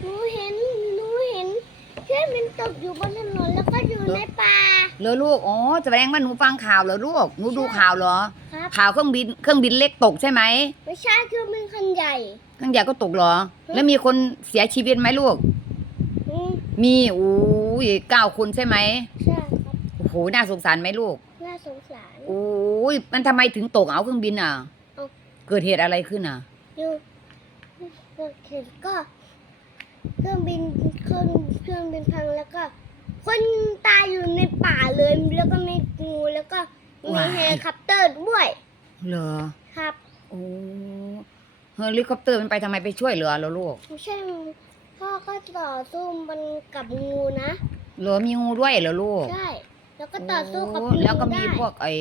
หนูเห็นหนูเห็นเครื่องบินตกอยู่บนถนนแล้วก็อยู่ในป่า เหรอลูก อ๋อแสดงว่าหนูฟังข่าวเหรอลูก หนูดูข่าวเหรอ ครับ ข่าวเครื่องบิน เครื่องบินเล็กตกใช่ไหมไม่ใช่เครื่องบินคันใหญ่ เครื่องใหญ่ก็ตกเหรอ แล้วมีคนเสียชีวิตไหมลูก อืมมีโอ้ยเก้าคนใช่ไหมใช่ครับ โอ้โห น่าสงสารไหมลูกน่าสงสาร โอ้ยมันทำไมถึงตกเอาเครื่องบินอะ เอ้า เกิดเหตุอะไรขึ้นอะ อยู่ เห็นก็เครื่องบินเครื่องเครื่องบินพังแล้วก็ คนตายอยู่ในป่าเลยแล้วก็มีงูแล้วก็มีว้าย เฮลิคอปเตอร์ด้วยเหรอครับโอ้เฮลิคอปเตอร์มันไปทำไมไปช่วยเหลือเหรอลูกไม่ใช่พ่อก็ต่อสู้มันกับงูนะ เหรอมีงูด้วยเหรอลูกใช่ แล้วก็ต่อสู้กับโอ้งูแล้วก็มีได้พวกไอ้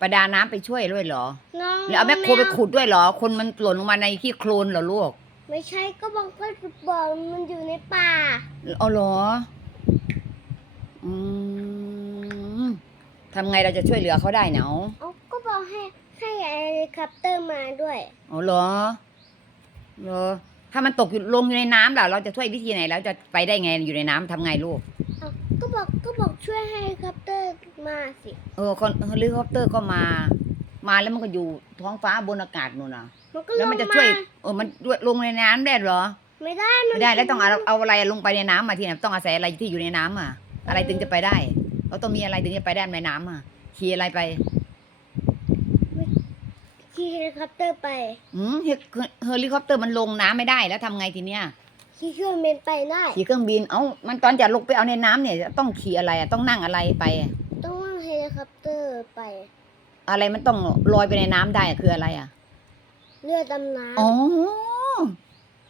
ประดาน้ำไปช่วยด้วยเหรอน้องแล้วเอาแมคโครไปวขุดด้วยเหรอ คนมันหล่นลงมาในขี้โคลนเหรอลูกไม่ใช่ก็บอกก็บอกมันอยู่ในป่า เอาเหรอ อืมทำไงเราจะช่วยเหลือเขาได้เนาะเอาก็บอกให้ให้เฮลิคอปเตอร์มาด้วยเอาเหรอเหรอถ้ามันตกอยู่ลงอยู่ในน้ำล่ะเราจะช่วยวิธีไหนแล้วจะไปได้ไงอยู่ในน้ำทำไงลูก เอาก็บอกก็บอกช่วยให้เฮลิคอปเตอร์มาสิเออคนเฮลิคอปเตอร์ก็มา มาแล้วมันก็อยู่ท้องฟ้าบนอากาศนู่นน่ะ มันก็แล้วมันลจะงช่วยเออมันด้วยลงในน้ำได้เหรอ ไม่ได้มันไม่ได้แล้วต้องเอาเอาอะไรลงไปในน้ำมาทีไหนต้องอาศัยอะไรที่อยู่ในน้ำอะ อะไรถึงจะไปได้เราต้องมีอะไรถึงจะไปได้ในน้ำอะขี่อะไรไปขี่เฮลิคอปเตอร์ไป อืมเฮเฮลิคอปเตอร์มันลงน้ำไม่ได้แล้วทำไงทีเนี้ย ขี่เครื่องบินไปได้ขี่เครื่องบิน เอ้า มันตอนจะลงไปเอาในน้ำเนี่ยจะต้องขี่อะไรอะต้องนั่งอะไรไป ต้องนั่งเฮลิคอปเตอร์ไป อะไรมันต้องลอยไปในน้ำได้อะคืออะไรอะเรือดำน้อ๋อ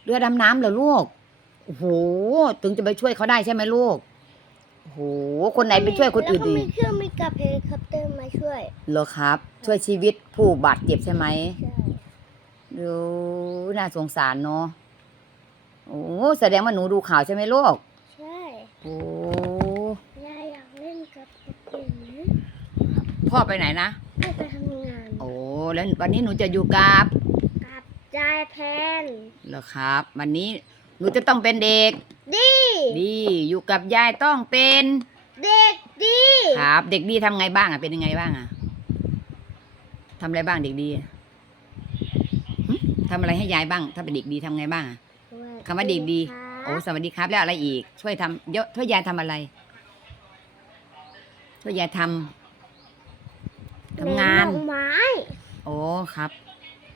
เรือดำน้ำเหรอลูกโอ้โหถึงจะไปช่วยเขาได้ใช่ไหมลูกโอ้โหำคนไหนไปช่วยคนอื่นแล้วก็ดีมีเครื่องบินกับเฮลิคอปเตอร์มาช่วยเหรอครับ ช่วยชีวิตผู้บาดเจ็บใช่ไหมใช่ดูน่าสงสารเนาะ โอ้แสดงว่าหนูดูข่าวใช่ไหมลูกใช่โอ้ยายอยากเล่นกับเด็กๆนะพ่อไปไหนนะให้ไปทำงานโอ้แล้ววันนี้หนูจะอยู่กับกับยายแพนเหรอครับ วันนี้หนูจะต้องเป็นเด็ก ดีดีอยู่กับยายต้องเป็นเด็กดีครับ เด็กดีทำไงบ้างอะเป็นยังไงบ้างอะทำอะไรบ้างเด็กดีหึทำอะไรให้ยายบ้าง ถ้าเป็นเด็กดีทำไงบ้างอะ คำว่าเด็กดี โอ้สวัสดีครับแล้วอะไรอีก ช่วยทำเยอะช่วยยายทำอะไร ช่วยยายทำทำงานดอกไม้ โอ้ครับ